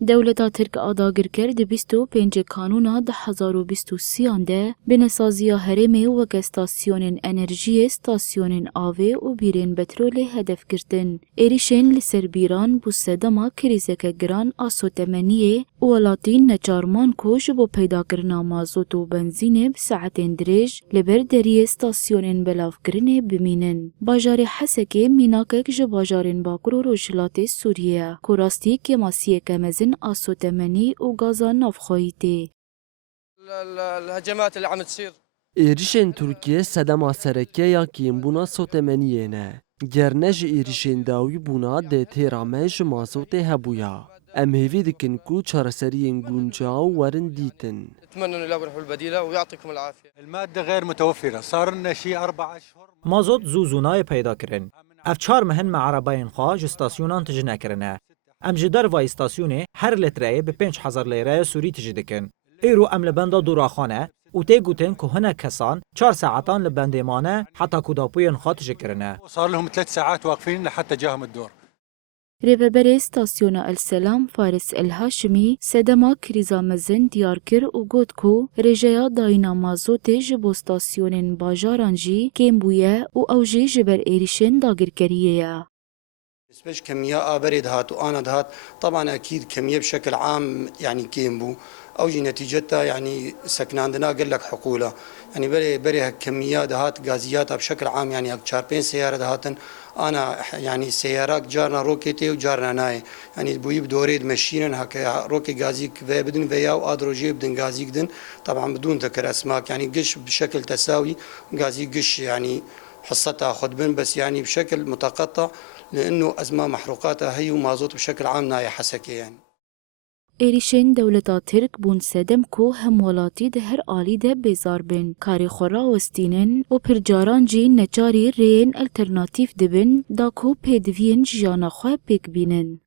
دولتا ترک آداگر کرد 25 کانونا 2023 ده بنسازیا هرمه وک استاسیونین انرژی استاسیونین آوه و بیرین بترول هدف کردن. ایریشن لسر بیران بو سدما کریزک گران آسو تمنیه ولاتین نچارمان کوش بو پیدا کرنا مازوت و بنزین بساعتین دریج لبر دری استاسیونین بلاف کرنه بمینن. باجار حسکه میناکک جباجارین باکر و روشلات سوریه کوراستی که ماسیه کمزن آسو تمنی و غازا نافخویتی. الهجمات اللي عم تصير ایریشن ترکیه سدما سرکه یا کیم بونا سوتمنیه نه. گرنج ایریشن داوی بونا ده تیرامج مازوت هبویا. ام هیوی دکن کو چارسرین گونجاو ورن دیتن. اتمنى انه يلاقوا الحلول البديله ويعطيكم العافيه. المادة غير متوفرة، صار لنا شيء 4 أشهر. مازوت زوزونای پیدا کرن. اف 4 مهن مع عرباین خواج استاسیونان تجنه کرنه. ام جدار و استاسیونه هر لتره به 5000 لیره سوری تجدکن. ایرو ام لبندا دوراخانه و تی گوتن که هنه کسان 4 ساعتان لبندیمانه حتی کوداپوین خاطج کرنه. صار لهم 3 ساعات واقفين لحتى جاهم الدور. ریوبر استاسیون السلام فارس الهاشمی سدما کریزا مزن دیار کر و گوت کو رجیا داینا مازوت جبو استاسیونین باجارانجی کم بویه و اوجی جبر ایریشن داگر کریه. بس كمية برد هات وأنا هات طبعا أكيد كمية بشكل عام يعني كيمبو أوجي نتيجتها يعني سكن عندنا قال لك حقولة يعني بري كميات هات غازيات بشكل عام يعني هك سيارة هاتن أنا يعني سيارات جارنا روكيتي وجارنا ناي يعني بوي بدوريد ماشين هك روكي غازيك بدن فيا وأدروجي بدن غازيك دن طبعا بدون ذكر أسماك يعني قش بشكل تساوي غازي قش يعني حصتها خدبن بس يعني بشكل متقطع لأنه أزمة محروقاتها هي ومازوت بشكل عام نايا حسكي يعني. ایریشن دولتا ترک بون سدم کو همولاتی ده هر آلی ده بیزار بین کاری خورا وستینن و پرجاران جی نچاری رین الترناتیف دبن دا کو پیدوین جانا خواه پیک بینن.